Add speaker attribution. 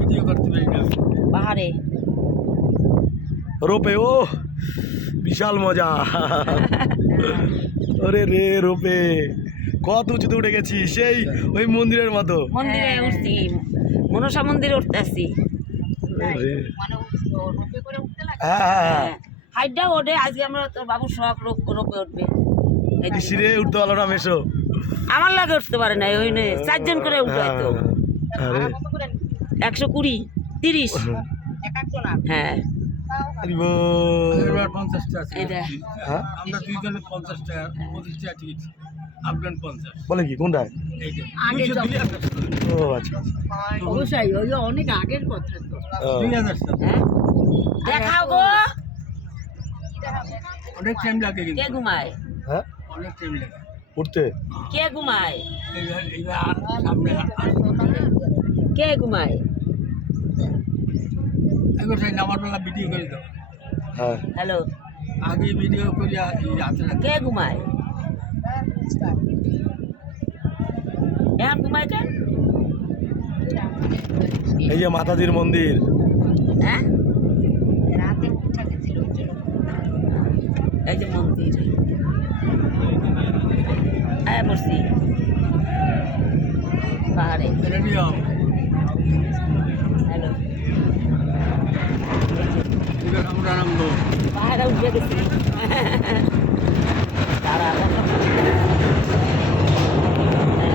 Speaker 1: Video করতে
Speaker 2: পাহাড়ে
Speaker 3: রোপে ও বিশাল মজা। ওরে রে রোপে কত উঁচুতে উঠে গেছি সেই ওই মন্দিরের মতো।
Speaker 2: মন্দিরে উঠছি মনসা মন্দিরে উঠতে আসছি।
Speaker 3: হ্যাঁ হ্যাঁ হ্যাঁ।
Speaker 2: হাইটটা ওঠে আজকে আমরা তোর বাবুর শখ রোপ রোপে উঠবে।
Speaker 3: সিরে উঠতে পারল না মেশো
Speaker 2: আমার লাগে উঠতে পারে না ওই চারজন করে উঠে তো।
Speaker 3: হ্যাঁ, আরে
Speaker 2: একশো কুড়ি তিরিশ। হ্যাঁ।
Speaker 3: বল। হ্যাঁ? বলে কি
Speaker 1: হাজার
Speaker 3: ও আচ্ছা
Speaker 2: অবশ্যই ওই অনেক আগের কথা হ্যাঁ? দেখাও গো।
Speaker 1: অনেক টাইম লাগে
Speaker 2: কে ঘুমায়?
Speaker 3: হ্যাঁ?
Speaker 1: অনেক টাইম লাগে।
Speaker 3: উঠতে?
Speaker 2: কে ঘুমায়? কে ঘুমায়?
Speaker 1: একবার সেই নামার বেলা ভিডিও করে দাও।
Speaker 3: হ্যাঁ।
Speaker 2: হ্যালো
Speaker 1: আগে ভিডিও হাতে
Speaker 2: কে ঘুমায়? এখন ঘুমায় কেন
Speaker 3: এই যে মাতাজির মন্দির।
Speaker 2: হ্যাঁ? এই যে মন্দির। হ্যাঁ বসছি পাহাড়ে। হ্যালো
Speaker 1: আমরা
Speaker 2: পাহাড়ে উঠে গেছি।